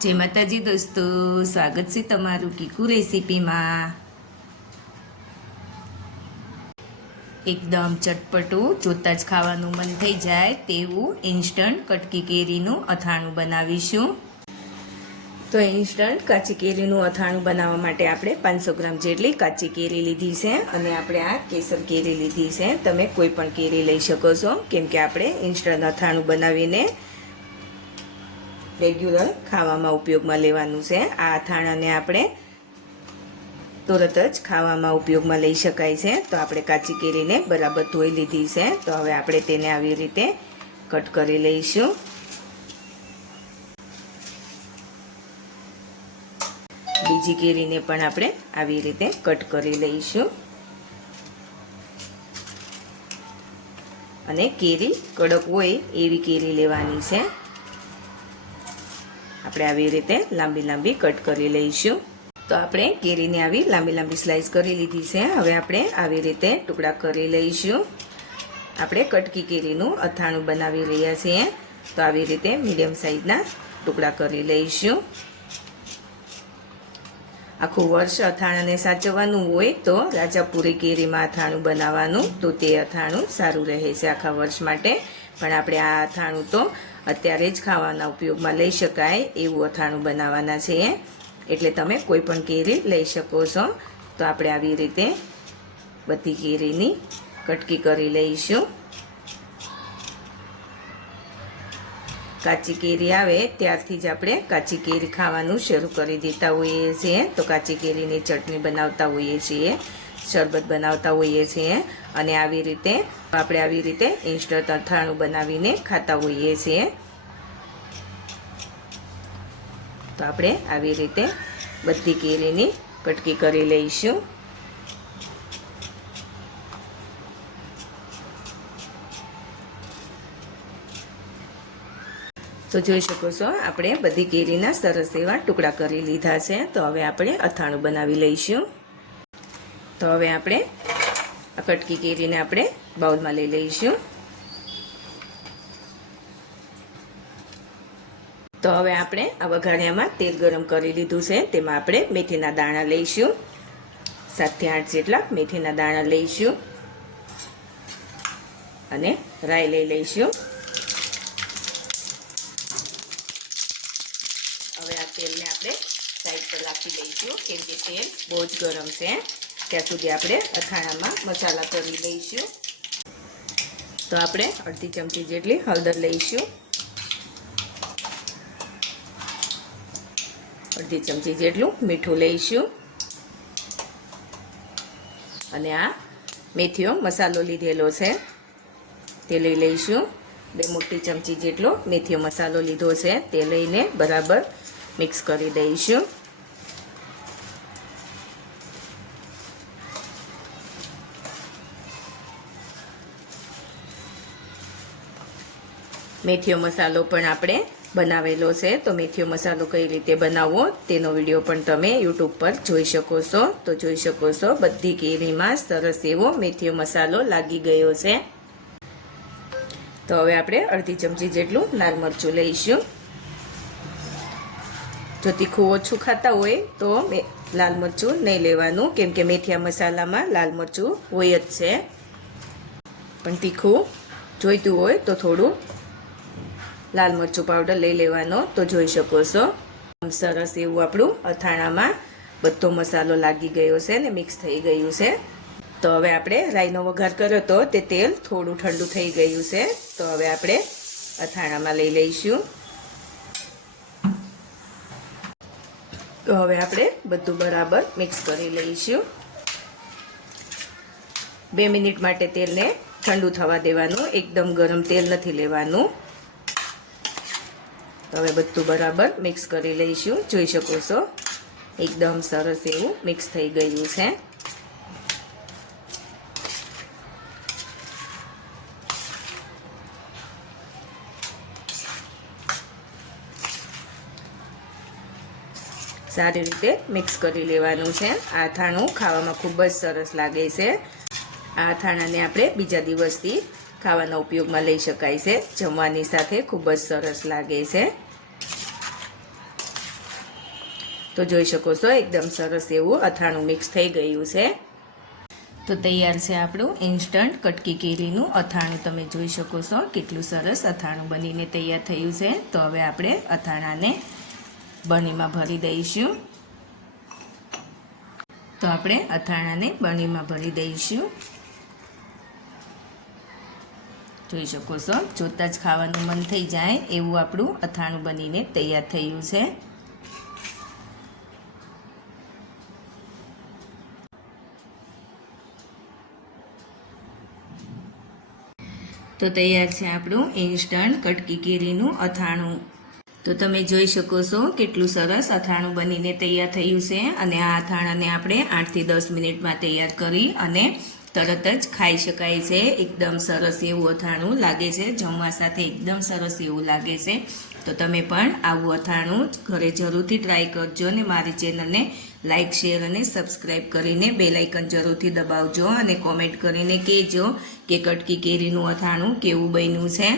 જય માતાજી દોસ્તો, સ્વાગત છે તમારું કીકુ રેસીપીમાં. એકદમ ચટપટું, જોતા જ ખાવાનું મન થઈ જાય તેવું ઇન્સ્ટન્ટ કટકી કેરીનું અથાણું બનાવીશું. તો ઇન્સ્ટન્ટ કાચી કેરીનું અથાણું બનાવવા માટે આપણે પાંચસો ગ્રામ જેટલી કાચી કેરી લીધી છે અને આપણે આ કેસર કેરી લીધી છે. તમે કોઈ પણ કેરી લઈ શકો છો, કેમ કે આપણે ઇન્સ્ટન્ટ અથાણું બનાવીને રેગ્યુલર ખાવામાં ઉપયોગમાં લેવાનું છે. આ અથાણાને આપણે તુરત જ ખાવામાં ઉપયોગમાં લઈ શકાય છે. તો આપણે કાચી કેરીને બરાબર ધોઈ લીધી છે. તો હવે આપણે તેને આવી રીતે કટ કરી લઈશું. બીજી કેરીને પણ આપણે આવી રીતે કટ કરી લઈશું. અને કેરી કડક હોય એવી કેરી લેવાની છે. આપણે આવી રીતે લાંબી લાંબી કટ કરી લઈશું. તો આપણે કેરીને આવી લાંબી લાંબી સ્લાઇસ કરી લીધી છે. હવે આપણે આવી રીતે ટુકડા કરી લઈશું. આપણે કટકી કેરીનું અથાણું બનાવી રહ્યા છીએ. તો આવી રીતે મીડિયમ સાઈઝના ટુકડા કરી લઈશું. આખું વર્ષ અથાણાને સાચવવાનું હોય તો રાજાપુરી કેરીમાં અથાણું બનાવવાનું તો તે અથાણું સારું રહે છે આખા વર્ષ માટે. પણ આપણે આ અથાણું તો અત્યારે જ ખાવાના ઉપયોગમાં લઈ શકાય એવું અથાણું બનાવવાના છીએ. એટલે તમે કોઈ પણ કેરી લઈ શકો છો. તો આપણે આવી રીતે બધી કેરીની કટકી કરી લઈશું. કાચી કેરી આવે ત્યારથી જ આપણે કાચી કેરી ખાવાનું શરૂ કરી દેતા હોઈએ છીએ. તો કાચી કેરીની ચટણી બનાવતા હોઈએ છીએ. શરબત બનાવતા હોઈએ છીએ અને આવી રીતે આપણે આવી રીતે ઇન્સ્ટન્ટ અથાણું બનાવીને ખાતા હોઈએ છીએ. તો આપણે આવી રીતે બધી કેરીની કટકી કરી લઈશું. તો જોઈ શકો છો, આપણે બધી કેરીના સરસ એવા ટુકડા કરી લીધા છે. તો હવે આપણે અથાણું બનાવી લઈશું. તો હવે આપણે આ કટકી કેરીને આપણે બાઉલમાં લઈ લઈશું. તો હવે આપણે આ વઘારિયામાં તેલ ગરમ કરી લીધું છે. તેમાં આપણે મેથીના દાણા લઈશું. સાતથી આઠ જેટલા મેથીના દાણા લઈશું. અને રાઈ લઈ લઈશું. હવે આ તેલને આપણે સાઈડ પર રાખી દઈશું, કેમ કે તેલ બહુ જ ગરમ છે. ત્યાં સુધી આપણે અથાણામાં મસાલા કરી લઈશું. તો આપણે અડધી ચમચી જેટલી હળદર લઈશું. અડધી ચમચી જેટલું મીઠું લઈશું. અને આ મેથીઓ મસાલો લીધેલો છે. તે લઈ લઈશું. બે મોટી ચમચી જેટલો મેથીઓ મસાલો લીધો છે. તે લઈને બરાબર મિક્સ કરી દઈશું. મેથીઓ મસાલો પણ આપણે બનાવેલો છે. તો મેથીઓ મસાલો કઈ રીતે બનાવવો તેનો વીડિયો પણ તમે યુટ્યુબ પર જોઈ શકો છો. તો જોઈ શકો છો બધી કેરીમાં સરસ એવો મેથીઓ મસાલો લાગી ગયો છે. તો હવે આપણે અડધી ચમચી જેટલું લાલ મરચું લઈશું. જો તીખું ઓછું ખાતા હોય તો લાલ મરચું નહીં લેવાનું, કેમ કે મેથીયા મસાલામાં લાલ મરચું હોય જ છે. પણ તીખું જોઈતું હોય તો થોડું લાલ મરચું પાવડર લઈ લેવાનો. તો જોઈ શકો છો. સરસ એવું આપણું અથાણામાં બધો મસાલો લાગી ગયો છે ને મિક્સ થઈ ગયું છે. તો હવે આપણે રાઈનો વઘાર કર્યો હતો તે તેલ થોડું ઠંડુ થઈ ગયું છે. તો હવે આપણે અથાણામાં લઈ લઈશું. તો હવે આપણે બધું બરાબર મિક્સ કરી લઈશું. બે મિનિટ માટે તેલને ઠંડુ થવા દેવાનું. એકદમ ગરમ તેલ નથી લેવાનું. હવે બધું બરાબર મિક્સ કરી લઈશું. જોઈ શકો છો? એકદમ સરસ એવું મિક્સ થઈ ગયું છે. સારી રીતે મિક્સ કરી લેવાનું છે. આ થાણું ખાવામાં ખૂબ જ સરસ લાગે છે. આ થાણાને આપણે બીજા દિવસથી ખાવાના ઉપયોગમાં લઈ શકાય છે. જમવાની સાથે ખૂબ જ સરસ લાગે છે. તો જોઈ શકો છો, એકદમ સરસ એવું અથાણું મિક્સ થઈ ગયું છે. તો તૈયાર છે આપણું ઇન્સ્ટન્ટ કટકી કેરીનું અથાણું. તમે જોઈ શકો છો કેટલું સરસ અથાણું બનીને તૈયાર થયું છે. તો હવે આપણે અથાણાને બનીમાં ભરી દઈશું. તો આપણે અથાણાને બનીમાં ભરી દઈશું. જોઈ શકો છો, જોતાં જ ખાવાનું મન થઈ જાય એવું આપણું અથાણું બનીને તૈયાર થયું છે. તો તૈયાર છે આપણું ઇન્સ્ટન્ટ કટકી કેરીનું અથાણું. તો તમે જોઈ શકો છો કેટલું સરસ અથાણું બનીને તૈયાર થયું છે અને આ અથાણાને આપણે આઠથી દસ મિનિટમાં તૈયાર કરી અને તરત જ ખાઈ શકાય છે. એકદમ સરસ એવું અથાણું લાગે છે. જમવા સાથે એકદમ સરસ એવું લાગે છે. તો તમે પણ આવું અથાણું ઘરે જરૂરથી ટ્રાય કરજો અને મારી ચેનલને લાઇક શેર અને સબસ્ક્રાઈબ કરીને બે લાઇકન જરૂરથી દબાવજો અને કોમેન્ટ કરીને કહેજો કે કટકી કેરીનું અથાણું કેવું બન્યું છે.